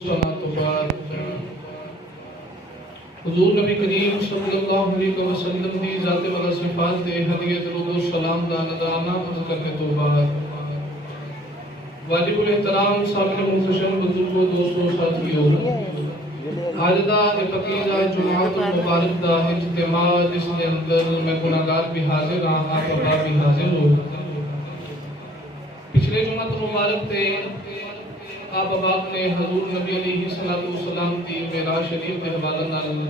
حضور نبی کریم صلی اللہ علیہ وسلم دی ذات والا صفات دے ہدیہ درود و سلام دا ندامہ کرنے تو بعد واجب الاحترام سامنے محتشم بزرگ و دوستو ساتھیوں آج دا عقیدہ جمعۃ المبارک دا اجتماع جس کے اندر میں گناہگار بھی حاضر ہاں آپ بھی حاضر ہو. پچھلے جمعۃ المبارک تے آپ اباب نے حضور نبی علیہ السلام کی معراج شریف کے حوالے نال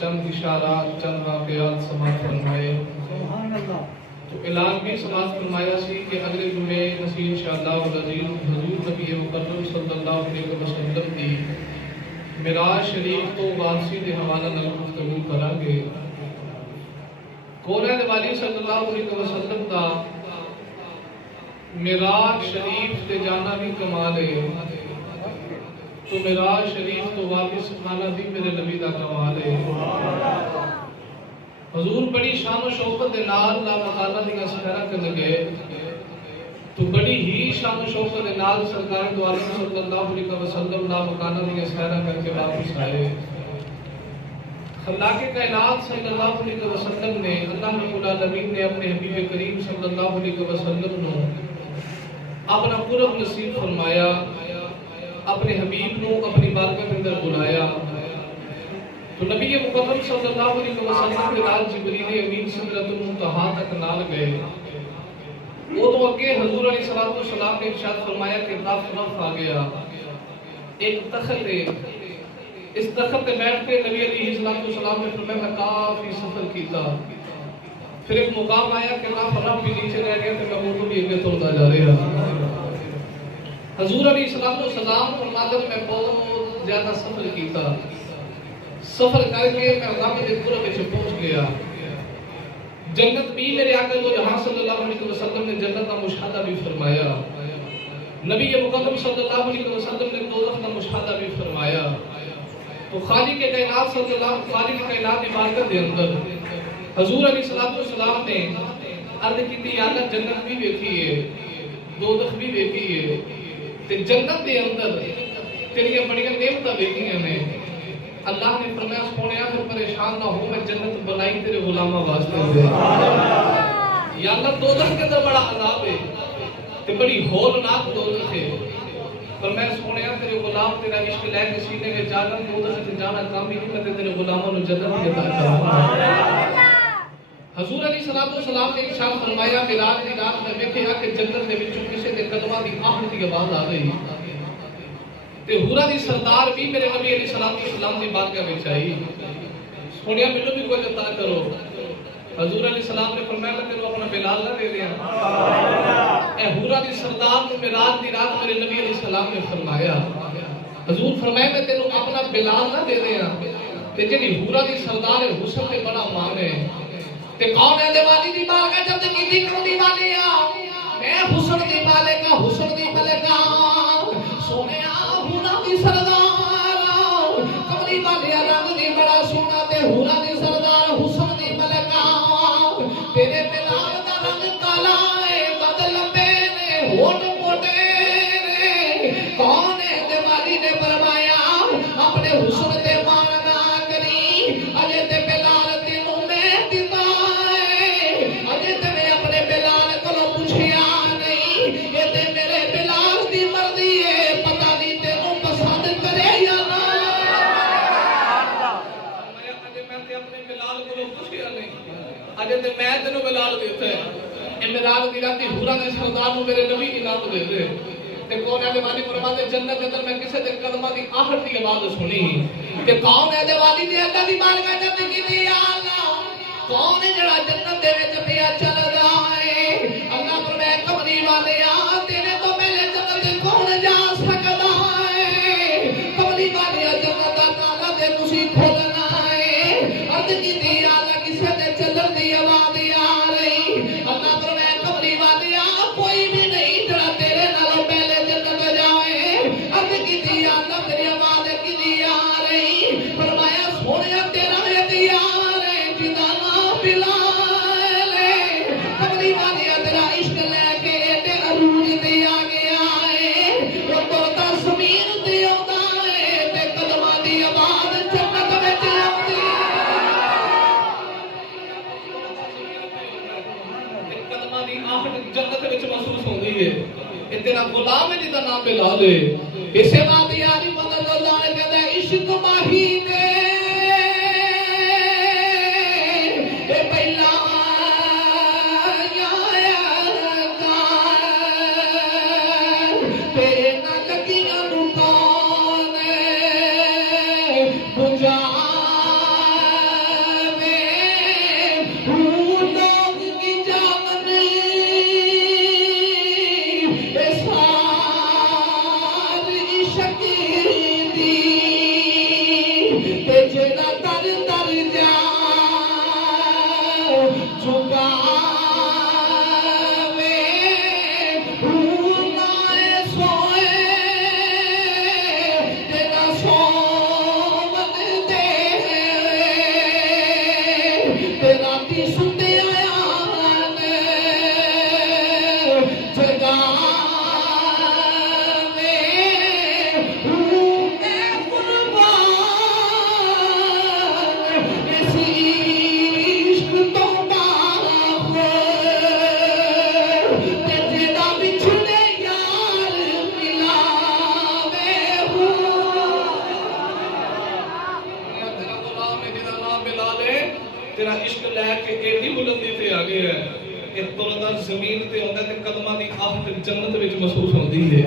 چند اشارات چند واقعات سماعت فرمائے. تو اعلان بھی سماعت فرمایا سی کہ اگلے جمعے نصیب انشاءاللہ العزیز حضور نبی مکرم صلی اللہ علیہ وسلم کی معراج شریف تو واپسی کے حوالے نال گفتگو کریں گے. کون ہے والی صلی اللہ علیہ وسلم کا معراج شریف تے جانا بھی کمال ہے. تو معراج شریف تو واپس آنا بھی میرے نبی دا کمال ہے. حضور بڑی شان و شوکت دے نال لامکانہ دیاں سفیرہ کرن گئے تو بڑی ہی شان و شوکت دے نال سرکار دو عالم صلی اللہ علیہ وسلم لامکانہ دیاں سفیرہ کر کے واپس آئے. خلاق کائنات صلی اللہ علیہ وسلم نے اللہ رب العالمین نے اپنے حبیب کریم صلی اللہ علیہ وسلم نو اپنا قرب نصیب فرمایا, اپنے حبیب نو اپنی بارگاہ کے اندر بلایا. تو نبی مکرم صلی اللہ علیہ وسلم کے نال جبریل امین سدرۃ المنتہا تک نال گئے. وہ تو اگے حضور علیہ السلام نے ارشاد فرمایا کہ طرف آ گیا, ایک تخت ہے, اس تخت پہ بیٹھ کے نبی علیہ السلام نے فرمایا میں کافی سفر کیتا. پھر ایک مقام آیا کہ اللہ فرح بھی نیچے رہ گیا تو میں وہ بھی اگے توڑتا جا رہا. حضور علیہ السلام فرماتے ہیں میں بہت زیادہ سفر کیتا, سفر کر کے میں اللہ کے قرب میں پہنچ گیا. جنت بھی میرے آقا دو جہاں صلی اللہ علیہ وسلم نے جنت کا مشاہدہ بھی فرمایا. نبی مکرم صلی اللہ علیہ وسلم نے دوزخ کا مشاہدہ بھی فرمایا. تو خالق کائنات صلی اللہ خالق کائنات کی بارگاہ کے اندر حضور علیہ السلام نے عرض کی تھی یا اللہ جنت بھی دیکھی ہے, دوزخ بھی دیکھی ہے, تے جنت کے اندر تیری بڑی نعمتیں دیکھی ہیں. اللہ نے فرمایا سونیا پھر پریشان نہ ہو, میں جنت بنائی تیرے غلاماں واسطے ہے. یا اللہ دوزخ کے اندر بڑا عذاب ہے تے بڑی ہولناک دوزخ ہے, پر میں سونیا تیرے غلام تیرا عشق لے کے سینے میں جانا دوزخ سے جانا کام ہی نہیں کرتے, تیرے غلاموں نے جنت کی عطا کرا. حضور علیہ السلام نے ارشاد فرمایا معراج دی رات میں ویکھیا کہ جنت دے وچوں کسے دے قدماں دی آہٹ دی آواز آ گئی تے حورا دی سردار بھی میرے نبی علیہ السلام دی بارگاہ وچ آئی. سونیا مینوں بھی کوئی عطا کرو. حضور علیہ السلام نے فرمایا میں تینوں اپنا بلال نہ دے دیاں. اے حورا دی سردار نو معراج دی رات میرے نبی علیہ السلام نے فرمایا, حضور فرمایا میں تینوں اپنا بلال نہ دے دیاں. تے جڑی حورا دی سردار ہے حسن تے بڑا مان ہے. تے کون ہے دیوالی دی بارگاہ جب کیتی کرو دیوالی آ میں حسن دی مالکا حسن دی ملکا سونیا حورا دی سردار کملی والیا رنگ دی بڑا سونا تے حورا دی سردار حسن دی ملکا تیرے بلال دا رنگ کالا ہے بدل لمبے نے ہوٹ موٹے نے. کون ہے دیوالی نے فرمایا اپنے حسن تے مان نہ کری اجے تے بلال تینوں میں دیتا اجے تے میں اپنے بلال کولوں پوچھیا نہیں اے تے میرے بلال دی مرضی ہے پتہ نہیں تینوں پسند کرے یا نہ. میں تے اپنے بلال کولوں پوچھیا نہیں اجے تے میں تینوں بلال دیتا ہے. اے معراج دی رات حورا دے سردار نو میرے نبی انعام دے دے. تے کون ہے دیوالی فرماتے جنت کے اندر میں کسے دے قدماں دی آہٹ دی آواز سنی کہ کون ہے دیوالی دی اللہ دی بارگاہ جب کیتی یا اللہ کون ہے جڑا جنت دے وچ پیا چل رہا ہے. اللہ فرمائے کملی والیا تیرے تو پہلے جنت کون جا سکدا ہے. کملی والیا جنت دا تالا تے تسی کھولنا ہے. عرض کیتی یا اللہ کسے دے چلن دی آواز آ رہی. اللہ فرمائے کملی والیا کوئی بھی نہیں جڑا تیرے نالوں پہلے جنت جائے. عرض کیتی یا اللہ میری آواز کدی آ رہی. فرمایا سونیا تیرا اختیار ہے جدا بلال کملی والیا تیرا عشق لے کے تے تیرا غلام ہے جدا نام بلال ہے اسے بات یاری بدل اللہ نے کہتا ہے عشق مہینے اے پہلا تیرا عشق لے کے ایڈی بلندی تے آ گیا ہے کہ تردا زمین تے ہوندا تے قدماں دی آہٹ جنت وچ محسوس ہوندی ہے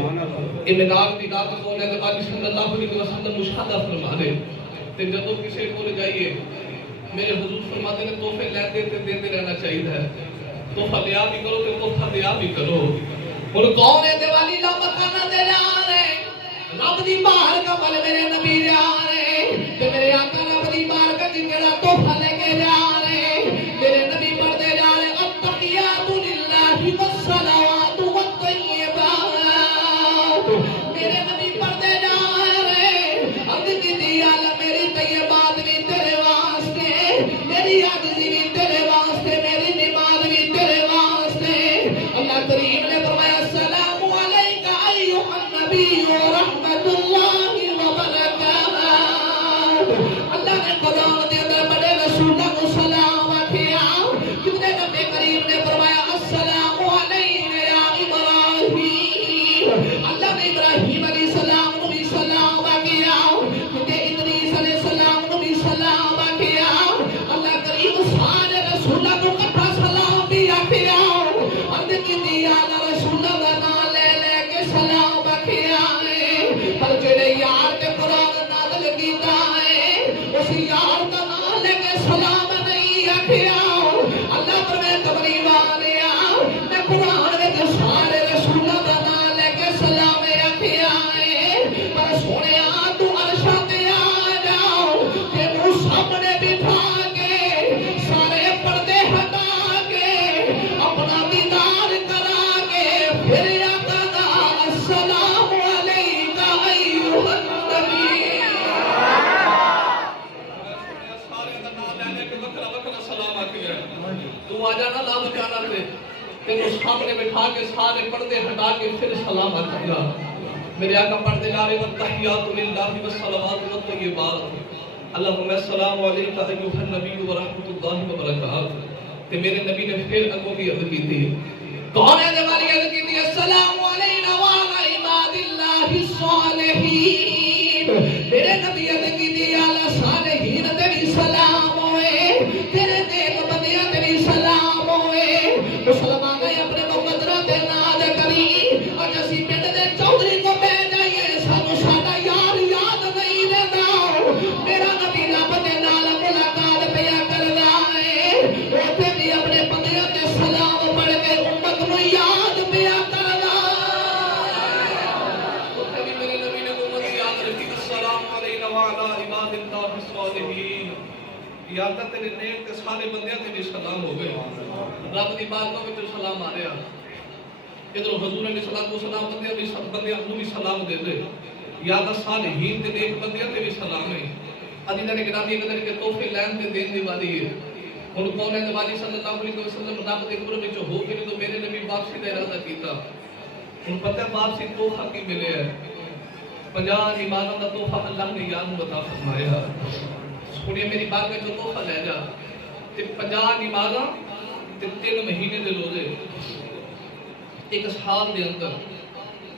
اے مینار دی رات کو نے نبی صلی اللہ علیہ وسلم مشاہدہ فرما دے تے جدوں کسے کول جائیے میرے حضور فرماتے ہیں تحفے لیندے تے دیندے رہنا چاہیے ہے تحفہ لیا بھی کرو تے تحفہ دیا بھی کرو ہن کون ہے دیوالی لا مکانہ دے جا رہے رب دی بہار کا بل میرے نبی جا رہے تے میرے آقا رب دی بہار کا جڑا تحفہ لے کے جا رہے میرے نبی پڑھتے جا رہے التحیات للہ والصلوات والطیبات میرے نبی پڑھتے جا رہے عبد کی دیالہ میری طیبات بھی تیرے واسطے میری عاجزی بھی تیرے واسطے میری نماز بھی تیرے واسطے اللہ کریم نے فرمایا السلام علیکہ ایھا النبی ورحمۃ اللہ وبرکاتہ اللہ نے قرآن دے اندر بڑے رسولہ کو سلام آکھیا کتنے نبی کریم نے فرمایا السلام علیہ یا ابراہیم اللہ نے ابراہیم علیہ السلام کو بھی سلام آکھیا کتنے ادریس علیہ السلام کو بھی سلام آکھیا اللہ کریم سارے رسولہ کو کٹھا سلام بھی آکھیا اند کی دیانہ رسولہ دا نام لے لے کے سلام آکھیا پر جڑے یار کے قرآن نازل کیتا ہے اس یار کا نام لے کے سلام نہیں آکھیا اللہ پر میں کبری والیا میں قرآن میں سارے رسولہ کا نام لے کے سلام آکھیا پر سونیا تو عرشہ تے آ جاؤ کہ وہ سامنے بٹھا کے سارے پردے ہٹا کے اپنا دیدار کرا کے پھر آقا دا السلام علیکہ ایھا النبی تو آ جانا لام جانا تے تینوں سامنے بٹھا کے سارے پردے ہٹا کے پھر سلام آکھے گا میرے آقا پڑھتے جا رہے والتحیات للہ والصلوات والطیبات اللہم السلام علیکہ ایھا النبی ورحمۃ اللہ وبرکاتہ تے میرے نبی نے پھر اگوں کی عرض کی تھی کون ہے دیوالی عرض کی تھی السلام علینا وعلی عباد اللہ الصالحین میرے نبی عرض کی تھی اعلی صالحین تے بھی سلام ہوئے تیرے نیک بندیاں تے بھی سلام ہوئے مسلمان نے اپنے مقدرہ تے ناز کری اور اسی پنڈ دے چودھری کو بہ جائیے سانو ساڈا یار یاد نہیں رہندا میرا نبی رب دے نال ملاقات پیا کردا ہے اوتھے بھی اپنے بندیاں تے سلام پڑھ کے امت نو یاد پیا کردا اوتھے بھی میرے نبی نے امت یاد رکھی السلام علینا وعلی عباد اللہ الصالحین یا اللہ تیرے نیک تے سارے بندیاں تے بھی سلام ہو گئے رب دی بارگاہ وچ سلام آ رہا ادھر حضور علیہ الصلوۃ والسلام بندیاں بھی سب بندیاں نوں بھی سلام دے دے یا اللہ صالحین تے نیک بندیاں تے بھی سلام ہے ادھی نے گرامی قدر کے تحفے لین تے دین دی والی ہے ہن کون ہے نبی صلی اللہ علیہ وسلم رب دے قرب وچ ہو کے تو میرے نبی واپسی دا ارادہ کیتا ہن پتہ واپسی تحفہ کی ملے ہے 50 ایمانوں دا تحفہ اللہ نے یاد عطا فرمایا سنیے میری بات میں جو تحفہ لے جا تے 50 نمازاں تے 3 مہینے دے روزے ایک سال دے اندر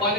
5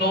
9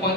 5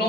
9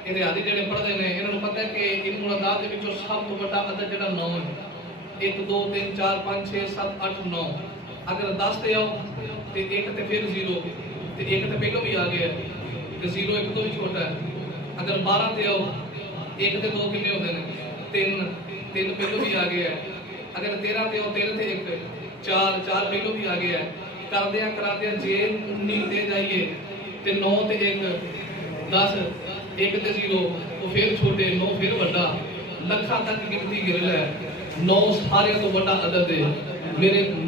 ਇਹਦੇ ਆਦੀ ਜਿਹੜੇ ਪੜ੍ਹਦੇ ਨੇ ਇਹਨਾਂ ਨੂੰ ਪਤਾ ਹੈ ਕਿ ਇਲਮੁਲ ਅਦਾਦ ਦੇ ਵਿੱਚੋਂ ਸਭ ਤੋਂ ਵੱਡਾ ਅਦਦ ਜਿਹੜਾ 9 ਹੈ 1 2 3 4 5 6 7 8 9 ਅਗਰ 10 ਤੇ ਆਓ ਤੇ 1 ਤੇ ਫਿਰ 0 ਤੇ 1 ਤੇ ਪਹਿਲਾਂ ਵੀ ਆ ਗਿਆ ਤੇ 0 1 ਤੋਂ ਵੀ ਛੋਟਾ ਹੈ। ਅਗਰ 12 ਤੇ ਆਓ 1 ਤੇ 2 ਕਿੰਨੇ ਹੁੰਦੇ ਨੇ 3 ਪਹਿਲਾਂ ਵੀ ਆ ਗਿਆ। ਅਗਰ 13 ਤੇ ਆਓ 3 ਤੇ 1 4 ਪਹਿਲਾਂ ਵੀ ਆ ਗਿਆ। ਕਰਦਿਆਂ ਜੇ 19 ਤੇ ਜਾਈਏ ਤੇ 9 ਤੇ 1 10 1 ਤੇ 0 ਉਹ ਫਿਰ ਛੋਟੇ 9 ਫਿਰ ਵੱਡਾ ਲੱਖਾਂ ਤੱਕ ਗਿਣਤੀ ਗਿਰ ਲੈ 9 ਸਾਰਿਆਂ ਤੋਂ ਵੱਡਾ ਅਦਦ ਹੈ। ਮੇਰੇ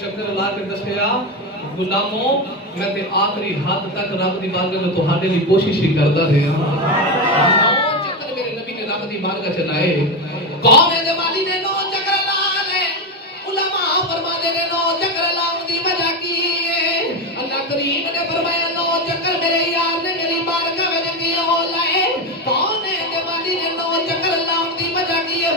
ਚੱਕਰ ਲਾ ਕੇ ਦੱਸਿਆ ਗੁਲਾਮੋ ਮੈਂ ਤੇ ਆਖਰੀ ਹੱਦ ਤੱਕ ਰੱਬ ਦੀ ਬਾਰਗਾਹ ਵਿੱਚ ਤੁਹਾਡੇ ਲਈ ਕੋਸ਼ਿਸ਼ ਹੀ ਕਰਦਾ ਰਿਹਾ। 9 ਚੱਕਰ ਮੇਰੇ ਨਬੀ ਨੇ ਰੱਬ ਦੀ ਬਾਰਗਾਹ ਚ ਲਾਏ। ਕੌਮ ਦੇ ਵਾਲੀ ਨੇ 9 ਚੱਕਰ ਲਾ ਲਏ। ਉਲਮਾ ਫਰਮਾਦੇ ਨੇ 9 ਚੱਕਰ ਲਾਉਣ ਦੀ ਵਜ੍ਹਾ ਕੀ ਹੈ। ਅੱਲਾਹ ਕਰੀਮ ਨੇ ਫਰਮਾਇਆ 9 ਚੱਕਰ ਮੇਰੇ ਯਾਰ ਨੇ ਮੇਰੀ ਬਾਰਗਾਹ ਵਿੱਚ ਕਿਉਂ ਲਾਏ। ਕੌਣ ਹੈ ਦੇ ਵਾਲੀ ਨੇ 9 ਚੱਕਰ ਲਾਉਣ ਦੀ ਵਜ੍ਹਾ ਕੀ ਹੈ।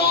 9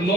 9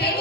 3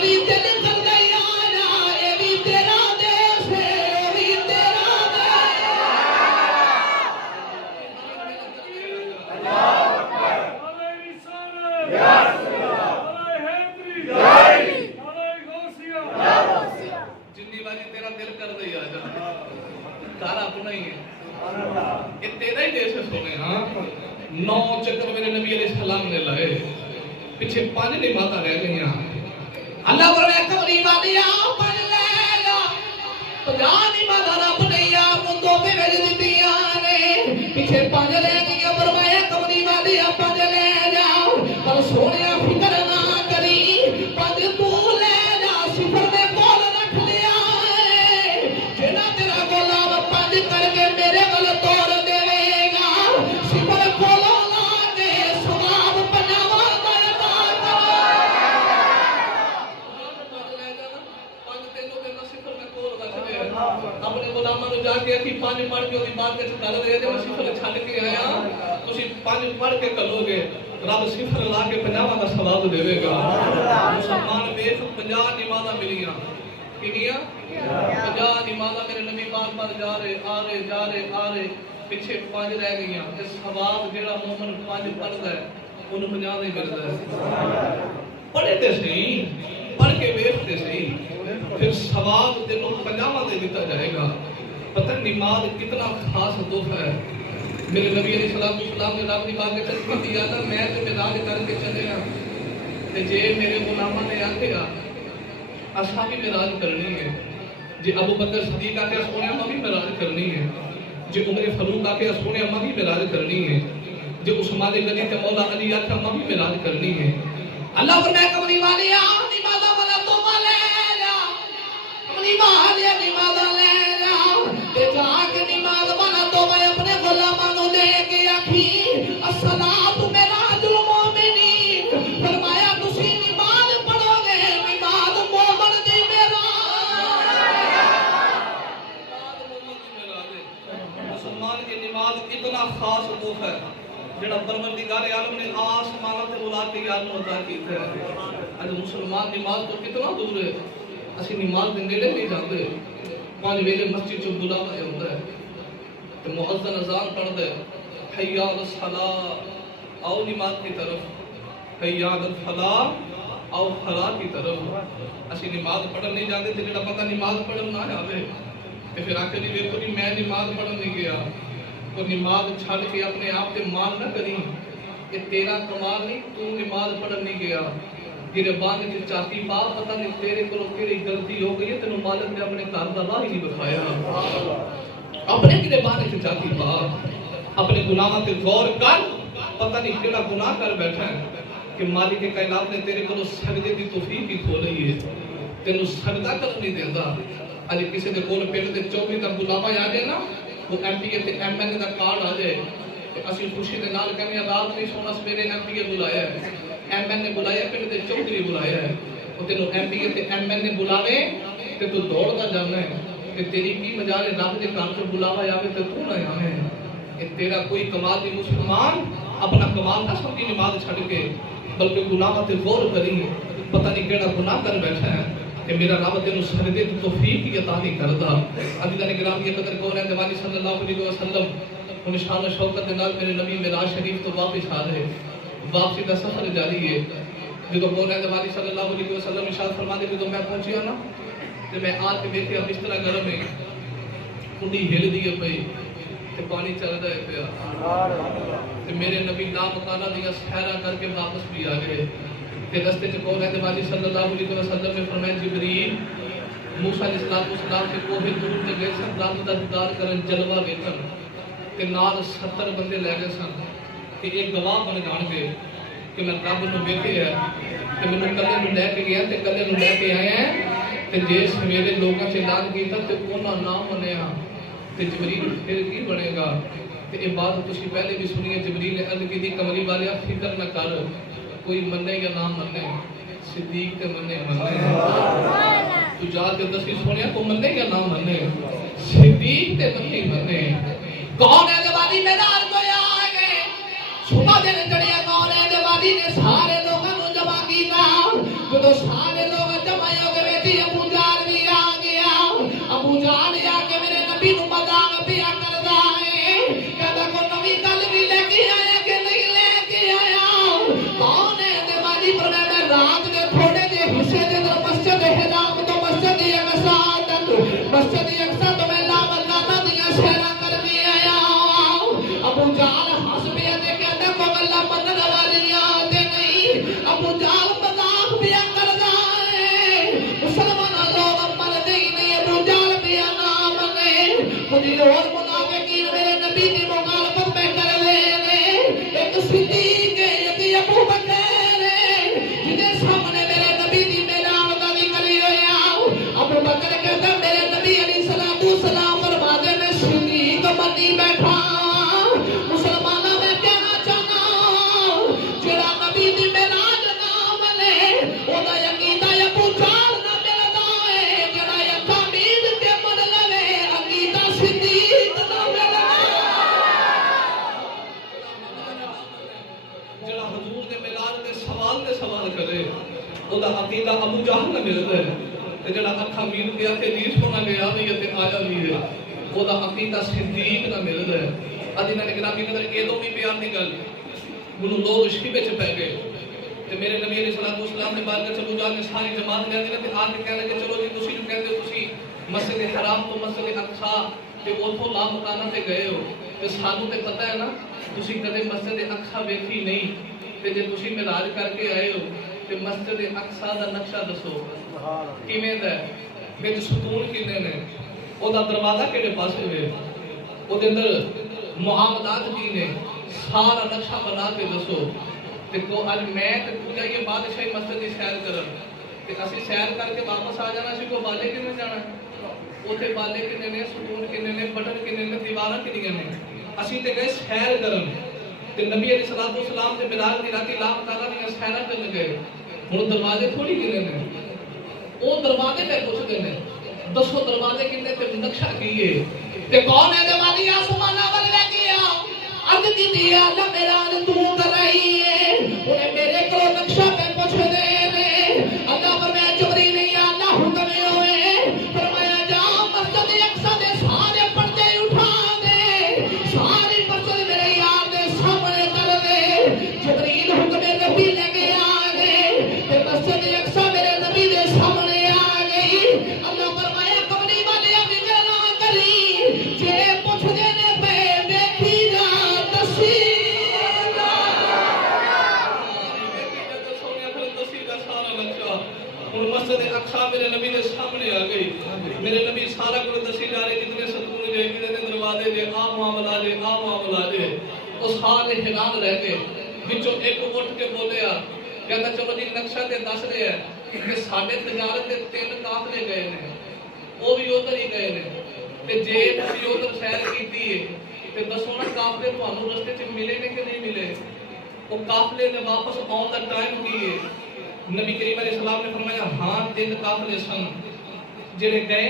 بھی دل کر گیا نا یہ بھی تیرا دیش ہے یہ بھی تیرا جنی باری تیرا دل کر دے آ جا کارا اپنا ہی ہے یہ تیرا ہی دیش ہے سونے ہاں 9 چکر میرے نبی علیہ السلام نے لائے پیچھے 5 نمازاں رہ گئی اللہ فرمایا کمری وادیا پڑھ لے گا 50 نمازاں رب نے یار مندوں پہ بھیج دتیاں نے پیچھے 5 رہ گئی فرمایا کمری وادیا پڑھ لے جا پر سونیا فکر نہ کری 5 تو لے جا صفر میں کول رکھ لیا جنا تیرا غلام 5 کر کے میرے گل توڑ دے گا صفر کولو لا کے ثواب 50 دا عطا کر اپنے غلاماں نوں جا کے اسی 5 پڑھ کے دی بات وچ کر دے تے میں صفر چھڈ کے آیا تسی 5 پڑھ کے کلو گے رب صفر لا کے 50 دا ثواب دے گا مسلمان بیت 50 نمازاں ملیاں کنیاں 50 نمازاں میرے نبی بار بار جا رہے آ رہے پیچھے 5 رہ گئیاں تے ثواب جیڑا مومن 5 پڑھدا ہے اونوں 50 نہیں ملدا ہے پڑھے تے صحیح پڑھ کے ویکھتے صحیح پھر ثواب تینوں 50 دے دیتا جائے گا پتہ نماز کتنا خاص تحفہ ہے میرے نبی علیہ السلام نے رب کی بات کے چل دیا تھا میں تے معراج کر کے چلے ہاں تے جے میرے غلاماں نے آکھیا اساں بھی معراج کرنی ہے جے ابو بکر صدیق آکھیا سونے ہم بھی معراج کرنی ہے جے عمر فاروق آکھیا سونے ہم بھی معراج کرنی ہے جے عثمان غنی تے مولا علی آکھیا ہم بھی معراج کرنی ہے اللہ فرمایا کمری والیا نمازاں والا تو لے جا نماز لے جا تے جا کے نماز والا تو میں اپنے غلاماں نوں دے کے آکھی الصلاۃ معراج المومنین فرمایا تسی نماز پڑھو گے نماز مومن دی معراج مسلمان کی نماز اتنا خاص تحفہ ہے جڑا پروردگار عالم نے آسماناں تے بلا کے یار نوں عطا کیتا ہے اج مسلمان نماز تو کتنا دور ہے اسی نماز دے نیڑے نہیں جاندے 5 ویلے مسجد چ بلاوا ہوندا ہے تے مؤذن اذان پڑھدا ہے حی علی الصلاۃ آؤ نماز کی طرف حی علی الفلاح آؤ فلاح کی طرف اسی نماز پڑھن نہیں جاندے تے جڑا بندہ نماز پڑھن نہ آوے تے پھر آکھے جی ویکھو جی میں نماز پڑھن نہیں گیا تو نماز چھڑ کے اپنے آپ تے مان نہ کری یہ تیرا کمال نہیں تو نماز پڑھن نہیں گیا گربان کی چاتی پا پتہ نہیں تیرے کو کیڑی غلطی ہو گئی ہے تینوں مالک نے اپنے گھر دا راہ ہی نہیں بتایا اپنے گربان کی چاتی پا اپنے گناہاں تے غور کر پتہ نہیں کیڑا گناہ کر بیٹھا ہے کہ مالک کائنات نے تیرے کو سجدے دی توفیق ہی کھو لئی ہے تینوں سجدہ کر نہیں دیندا اج کسی دے کول پنڈ دے چوکی دا بلاوا آ جائے نا وہ ایم پی اے تے ایم ایل اے دا کارڈ آ جائے تے اسی خوشی دے نال کہنے رات نہیں سونا سویرے ایم پی اے بلایا ہے ایم ایل نے بلایا پنڈ دے چوکری بلایا ہے وہ تینوں ایم پی اے تے ایم ایل نے بلاوے تے تو دوڑدا جانا ہے کہ تیری کی مجال ہے رب دے گھر تے بلاوا آوے تے تو نہ آویں کہ تیرا کوئی کمال نہیں مسلمان اپنا کمال نہ سمجھی نماز چھڈ کے بلکہ گناہاں تے غور کری پتہ نہیں کیڑا گناہ کر بیٹھا ہے کہ میرا رب تینوں سجدے دی توفیق ہی عطا نہیں کردا عزیزان گرامی یہ قدر کون ہے نبی صلی اللہ علیہ وسلم ان شان و شوکت دے نال میرے نبی معراج شریف تو واپس آ رہے واپسی کا سفر جاری ہے جدو کون ہے نبی صلی اللہ علیہ وسلم ارشاد فرماتے کہ میں پہنچیا نا تے میں آ کے دیکھیا بستر گرم ہے کنڈی ہل دی پئی تے پانی چل رہا ہے پیا تے میرے نبی نامکانہ دیا سحرا کر کے واپس بھی آ گئے تے رستے چ کون ہے نبی صلی اللہ علیہ وسلم نے فرمایا جبریل موسیٰ علیہ السلام کے کوہ طور تے گئے سن رب دا دیدار کرن جلوہ ویکھن تے نال 70 بندے لے گئے سن کہ ایک گواہ بن جان گے کہ میں رب نوں ویکھیا ہے تے مینوں کلے نوں لے کے گیا تے کلے نوں لے کے آئے ہیں تے جس میرے لوکاں چ اعلان کیتا تے انہاں نام منیا تے جبریل پھر کی بنے گا تے یہ بات تسی پہلے بھی سنی ہے جبریل نے عرض کی تھی کملی والیا فکر نہ کر کوئی مننے یا نہ مننے صدیق تے مننے تو جا کے دسی سنیا تو مننے یا نہ مننے صدیق تے مننے کون ہے جوادی میدان کو آ گئے صبح دن چڑھیا کون ہے جوادی نے سارے لوگوں کو جمع کیتا جدو سارے لوگ جمع جی اور منافقین میرے نبی کی مخالفت میں کر رہے ہیں. ایک صدیق ہے ایک ابو بکر ہے جنہیں سامنے میرے نبی کی میدان کا بھی کری ہوا. ابو بکر کہتا میرے نبی علیہ الصلوۃ والسلام فرماتے میں صدیق بنی بیٹھا. مسلمانوں میں کہنا چاہنا جڑا نبی دی میراج نہ ملے او دا عقیدہ ابو جہل نہ ملدا ہے. جڑا یتامین تے من لوے عقیدہ صدیق نہ ملدا. جڑا حضور دے میراج دے سوال کرے او دا عقیدہ ابو جہل نہ ملدا ہے. تے جڑا اکھاں مین کے آکھے دیس کو نہ گیا بھی تے آیا بھی ہے او دا عقیدہ صدیق نہ ملدا ہے. ادینا نے گرامی قدر اے دو بھی پیار دی گل گنو لوگ عشق وچ پے گئے تے میرے نبی علیہ الصلوۃ والسلام نے بار چلو جا کے ساری جماعت لے آندے تے آ کے کہنے کہ چلو جی تسی جو کہندے ہو تسی مسجد حرام تو مسجد اقصی تے اوتھوں لا مکانہ تے گئے ہو تے سانو تے پتہ ہے نا تسی کدے مسجد اقصی ویکھی نہیں تے جے تسی معراج کر کے آئے ہو تے مسجد اقصی دا نقشہ دسو کیویں دا ہے وچ ستون کنے نے او دا دروازہ کیڑے پاسے ہوئے او دے اندر معاملات کی نے سارا نقشہ بنا کے دسو. تے کو اج میں تے تو جائیے بادشاہی مسجد دی سیر کرن تے اسی سیر کر کے واپس آ جانا سی کو بالے کنے جانا اوتھے بالے کنے نے ستون کنے نے بٹن کنے نے دیواراں کنیاں نے اسی تے گئے سیر کرن تے نبی علیہ الصلوۃ والسلام تے معراج دی رات لا تعالی دی سیراں کرن گئے. ہن دروازے تھوڑی کنے نے او دروازے تے پوچھدے نے دسو دروازے کنے تے نقشہ کی ہے تے کون ہے دیوانی آسمانہ ول لے گیا اج دی دی اللہ میرا تو کرائی ہے انہیں میرے کو نقشہ پہ پوچھ دے نے اللہ فرمایا جبریل یا اللہ حکم ہوئے فرمایا جا مسجد اقصی دے سارے پردے اٹھا دے سارے مسجد میرے یار دے سامنے کر دے. جبریل حکم نبی لے کے آ گئے تے مسجد اقصی میرے نبی دے سامنے آ گئی. اللہ فرمایا کملی والے فکر نہ کری جے پوچھ دے نے پہ دیکھی جا مسجد اقصی میرے نبی دے سامنے آ گئی. میرے نبی سارا کچھ دسی جا رہے جتنے ستون جے کتنے دروازے جے آ معاملہ جے وہ سارے حیران رہ گئے. وچوں ایک اٹھ کے بولیا کہتا چلو جی نقشہ تے دس رہے ہیں کہ ساڈے تجارت دے 3 قافلے گئے نے وہ بھی ادھر ہی گئے نے تے جے تسی ادھر سیر کیتی ہے تے دسو نا قافلے تانوں رستے چ ملے نے کہ نہیں ملے. وہ قافلے نے واپس آن دا ٹائم کی ہے. نبی کریم علیہ السلام نے فرمایا ہاں 3 قافلے سن جڑے گئے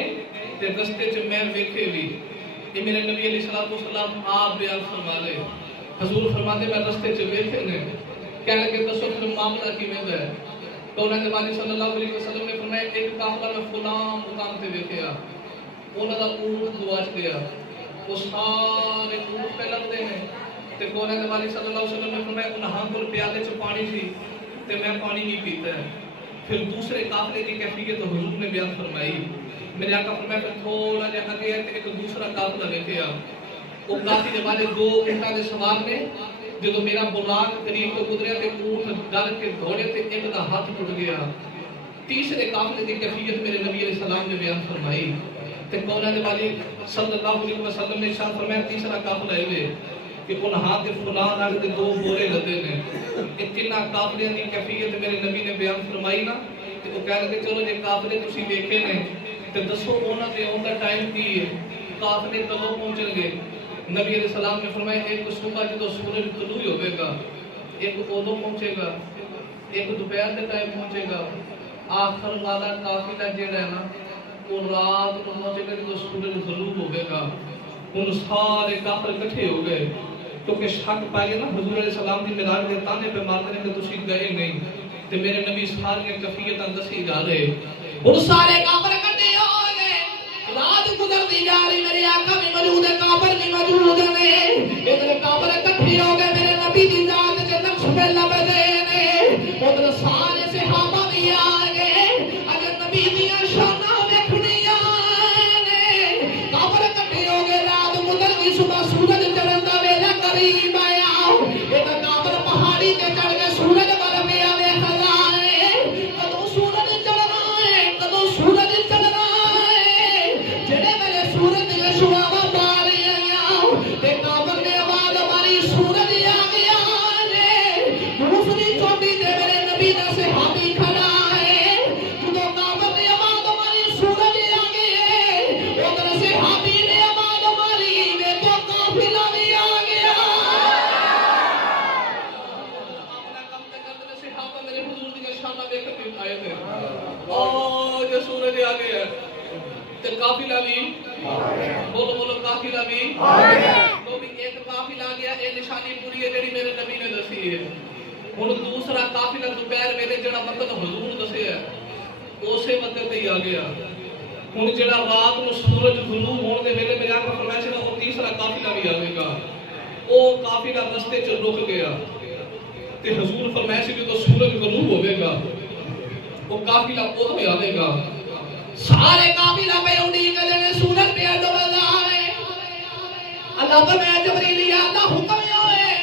تے رستے چ میں ویکھے بھی. یہ میرے نبی علیہ الصلوۃ والسلام آپ بیان فرما لے حضور فرماتے میں رستے چ ویکھے نے کہنے لگے دسو پھر معاملہ کیویں ہے. تو انہوں نے نبی صلی اللہ علیہ وسلم نے فرمایا ایک قافلہ میں فلاں مقام تے ویکھیا انہاں دا اونٹ گواچ گیا. وہ سارے اونٹ پہ لگتے ہیں تے کون نبی صلی اللہ علیہ وسلم نے فرمایا انہاں کول پیالے چ پانی سی تے میں پانی نہیں پیتا ہے. پھر دوسرے قافلے کی کیفیت حضور نے بیان فرمائی. میرے آقا فرمایا پھر تھوڑا جا آگے ہے کہ ایک دوسرا قافلہ دیکھیا وہ قافلے والے 2 اونٹاں دے سوار نے جدو میرا براق قریب تو گزریا تے اونٹ ڈر کے دوڑے تے ایک دا ہاتھ ٹوٹ گیا. تیسرے قافلے کی کیفیت میرے نبی علیہ السلام نے بیان فرمائی تے کون نبی صلی اللہ علیہ وسلم نے ارشاد فرمایا تیسرا قافلہ ہے کہ انہاں دے فلاں نال دے 2 بورے لدے نے. اتنا قافلے دی کیفیت میرے نبی نے بیان فرمائی نا تے وہ کہہ رہے چلو جے قافلے تسی ویکھے نے تے دسو انہاں دے اون دا ٹائم کی ہے قافلے کدوں پہنچن گے. نبی علیہ السلام نے فرمایا ایک صبح جدو سورج طلوع ہوئے گا ایک اودوں پہنچے گا ایک دوپہر کے ٹائم پہنچے گا. آخر والا قافلہ جڑا ہے نا وہ رات کو پہنچے گا جدو سورج غروب ہوئے گا. ان سارے کافر اکٹھے ہو گئے کیونکہ شک پائے نا حضور علیہ السلام کی معراج کے تانے پہ مارتے ہیں کہ تسی گئے نہیں تے میرے نبی ساری کیفیتاں دسی جا رہے. ان سارے کافر اکٹھے ہو گئے رات گزرتی جا رہی میرے آقا بھی موجود ہے کافر بھی موجود نے. ادھر کافر اکٹھے ہو گئے میرے نبی دی ذات کے نقش پہ لبدے نے. ادھر سارے صحابہ بھی آ گئے اگر نبی دی شاناں ویکھنیاں نے. کافر اکٹھے ہو گئے رات گزر گئی صبح سورج چڑھن دا ویلا قریب آیا. ایک کافر پہاڑی تے چڑھ کے سورج ول پیا ویکھدا ہے کدوں سورج چڑھنا ہے کدوں سورج چڑھنا ہے. جڑے ویلے سورج دے شعاع وچ آئے تھے او جو سورج آ گیا تے قافلہ بھی بولو بولو قافلہ بھی تو بھی ایک قافلہ آ گیا اے نشانی پوری ہے جڑی میرے نبی نے دسی ہے ہن دوسرا قافلہ دوپہر ویلے جڑا وقت حضور دسیا ہے اسی وقت تے ہی آ گیا ہن جڑا رات نو سورج غروب ہون دے ویلے میرے آقا فرمایا سی وہ تیسرا قافلہ بھی آوے گا او قافلہ رستے چ رک گیا تے حضور فرمایا سی جو سورج غروب ہوے گا وہ قافلہ ادھر میں آوے گا سارے قافلہ پہ اڑی گئے سورج پہ ڈوبدا ہے اللہ فرمایا جبریل یا اللہ حکم ہوئے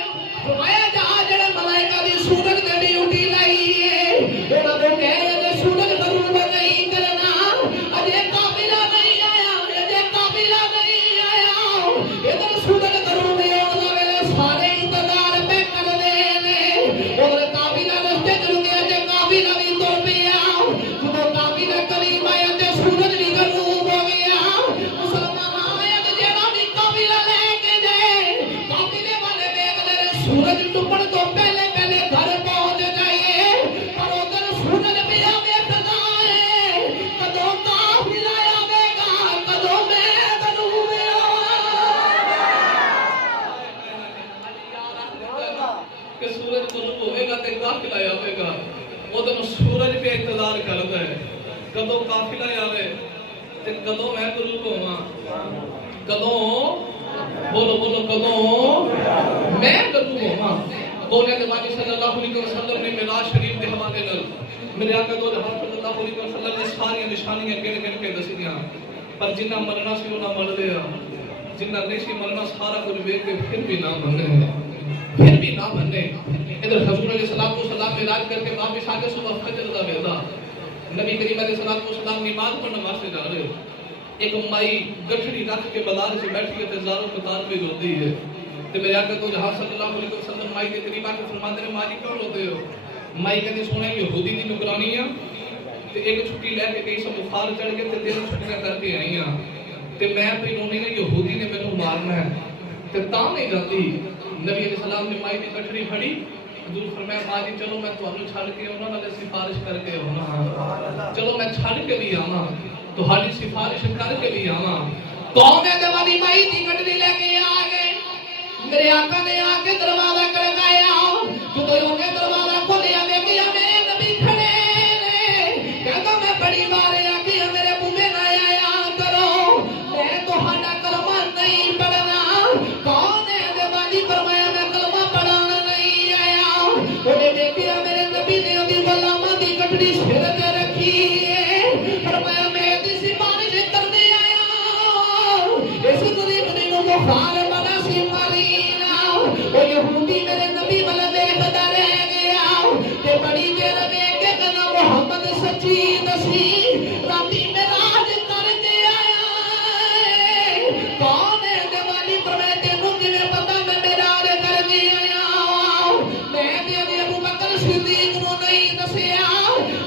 فرمایا جا جڑے ملائکہ دی سورج تے ڈیوٹی لائی ہے انہاں نے کہے سورج غروب نہیں کرنا اجے قافلہ نہیں آیا اجے قافلہ نہیں آیا ادھر سورج غروب ہونے والے سارے انتظار پہ کر دے نے ادھر قافلہ رستے چل گیا تے قافلہ بھی تر پیا جب قافلہ قریب آیا تے سورج بھی غروب ہو گیا مسلمان آیا تے جڑا بھی قافلہ لے کے جائے قافلے والے دیکھ لے سورج ڈوبن تو پہلے پہلے گھر پہنچ جائیے پر ادھر سورج بھی آگے کھڑا ہے کدوں قافلہ آئے گا کدوں میں غروب کہ سورج غروب ہوئے گا تے قافلہ آئے گا ادھر سورج پہ انتظار کرتا ہے کدوں قافلہ آئے تے کدوں میں غروب ہوا کدوں بولو بولو کدوں میں غروب ہوا بولے نبی صلی اللہ علیہ وسلم نے معراج شریف کے حوالے نال میرے آقا دو جہان صلی اللہ علیہ وسلم نے ساری نشانیاں گن گن کے دسیاں پر جنہ مرنا سی انہاں مر لیا جنہ نہیں سی مرنا سارا کچھ ویکھ کے پھر بھی نہ منے ادھر حضور علیہ الصلوۃ والسلام معراج کر کے واپس آ کے صبح فجر دا ویلا نبی کریم علیہ الصلوۃ والسلام نماز پڑھنے واسطے جا رہے ایک مائی گٹھڑی رکھ کے بازار سے بیٹھی ہے تے زاروں قطار میں روتی ہے تے میرے آقا تو جہاں صلی اللہ علیہ وسلم مائی کے قریب آ کے فرماتے ہیں ماں جی کیوں روتے ہو مائی کہتے سونے یہودی دی نگرانی ہے تے ایک چھٹی لے کے گئی سب بخار چڑھ کے تے تین چھٹیاں کر کے آئی ہیں تے میں پہ انہوں نے یہودی نے مینوں مارنا ہے تے تاں نہیں جاتی نبی علیہ السلام نے مائی دی گٹھڑی پھڑی حضور فرمایا ماں جی چلو میں تانوں چھڑ کے انہاں نال سفارش کر کے آونا چلو میں چھڑ کے بھی آواں تہاڈی سفارش کر کے بھی آواں کون ہے تے والی مائی دی گٹھڑی لے کے آ گئے میرے آقا نے آ کے دروازہ کھڑکایا جدوں انہوں نے دروازہ کھولیا ویکھیا میرے نبی کھڑے نے کہندا میں بڑی بار آکھی میرے بوے نہ آیا کرو میں تہاڈا کلمہ نہیں پڑھنا کون ہے تے والی فرمایا میں کلمہ پڑھانا نہیں آیا انہیں دیکھیا میرے نبی نے ابھی غلامہ دی گٹھڑی سر تے رکھی ہے فرمایا میں دی سفارش کرنے آیا اس غریب نے بخار بنا سی مارینا وہ یہودی میرے نبی والا دیکھتا رہ گیا تے بڑی دیر دیکھ کے کہنا محمد سچی دسی راتی معراج کر کے آیا کون ہے دیوالی پر میں تینوں کیویں پتہ میں معراج کر کے آیا میں تے ابو بکر صدیق نو نہیں دسیا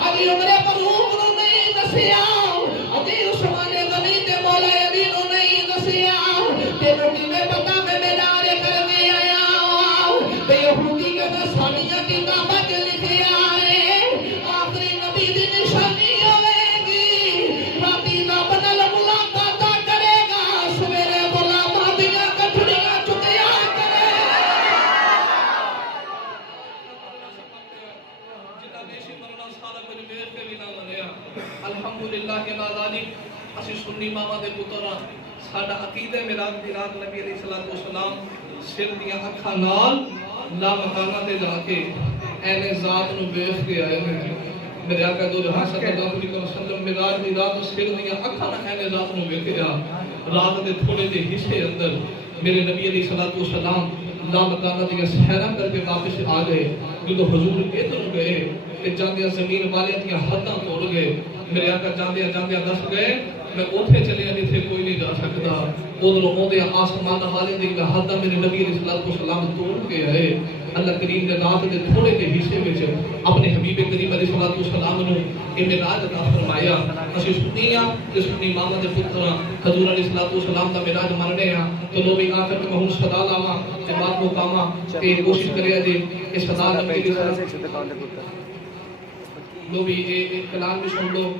ابھی عمر فاروق نو نہیں دسیا ابھی عثمان غنی تے مولا علی نو نہیں دسیا تینوں کیویں پتہ میں معراج کر کے آیا تے یہودی کہتا ساڈیاں کتاباں وچ لکھیا ہے آخری نبی دی نشانی ہوے گی راتی رب نال ملاقات کرے گا سویرے غلاماں دیاں گٹھڑیاں چکیا کرے جنہ دیشی مرنا سارا کچھ ویکھ کے بھی نہ منیا الحمدللہ کے بعد اسی سنی ماواں دے پتر ہاں ساڈا عقیدہ معراج دی رات نبی علیہ الصلوۃ والسلام سر دیاں اکھاں نال لا مکانہ تے جا کے اینے ذات نو ویکھ کے آئے ہیں میرے آقا دو جہاں صلی اللہ علیہ وسلم معراج دی رات سر دیاں اکھاں نال اینے ذات نو ویکھیا رات دے تھوڑے دے حصے اندر میرے نبی علیہ الصلوۃ والسلام لا مکانہ دی سحرا کر کے واپس آ گئے جدوں حضور ادھر گئے تے جاندیاں زمین والے دیاں حداں توڑ گئے میرے آقا جاندیاں دس گئے میں اوتھے چلیا جتھے کوئی نہیں جا سکتا ادھروں اوندے آسمان والے دی حداں میرے نبی علیہ الصلوۃ والسلام توڑ کے آئے اللہ کریم نے رات دے تھوڑے دے حصے وچ اپنے حبیب کریم علیہ الصلوۃ والسلام نو معراج عطا فرمایا اسی سنیاں تے سنی ماواں دے پتراں حضور علیہ الصلوۃ والسلام دا معراج مننے ہاں تے لو بھی آخر میں ہن صدا لاواں تے بات مقاماں تے کوشش کریا جے کہ صدا نبی علیہ لو بھی ایک کلام بھی سن لو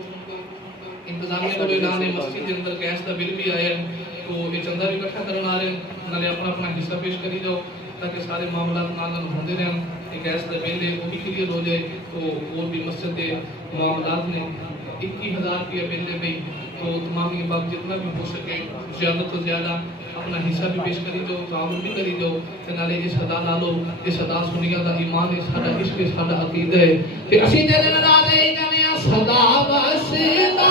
انتظامیہ کو اعلان ہے مسجد کے اندر گیس کا بل بھی آیا ہے تو یہ چندہ بھی اکٹھا کرنا آ رہے ہیں نالے اپنا اپنا حصہ پیش کری جاؤ تاکہ سارے معاملات نال ہوندے رہن کہ گیس کا بل ہے وہ بھی کلیئر ہو جائے تو اور بھی مسجد کے معاملات نے 21,000 روپیہ بل ہے بھائی تو تمام یہ بات جتنا بھی ہو سکے زیادہ تو زیادہ اپنا حصہ بھی پیش کری جاؤ تعاون بھی کری جاؤ تے نالے اس ادا نالو اس ادا سنیا دا ایمان ہے ساڈا عشق ہے ساڈا عقیدہ ہے تے اسی دے نال دے جانے صدا وسدا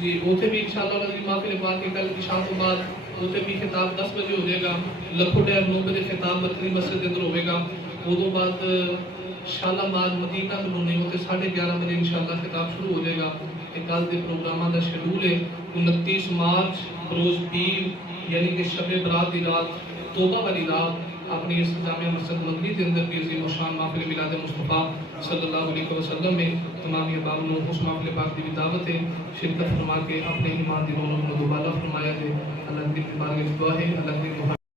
جی اوتھے بھی انشاءاللہ نبی محفل پاک کے کل کی شام تو بعد اوتھے بھی خطاب 10 بجے ہو جائے گا لکھو ڈیر 9 بجے خطاب مرکزی مسجد کے اندر ہوئے گا وہ بعد شالا بعد مدینہ کلونی ہوتے 11:30 بجے انشاءاللہ خطاب شروع ہو جائے گا کہ کل کے پروگراموں کا شیڈول ہے 29 مارچ بروز پیر یعنی کہ شب برات دی رات توبہ والی رات اپنی اس جامعہ مسجد مدنی کے اندر بھی عظیم الشان محفل میلاد مصطفیٰ صلی اللہ علیہ وسلم میں تمام احباب نے اس محفل پاک کی دعوت ہے شرکت فرما کے اپنے ایمان دی رونق کو دوبارہ فرمایا ہے اللہ کی بارگاہ میں دعا ہے اللہ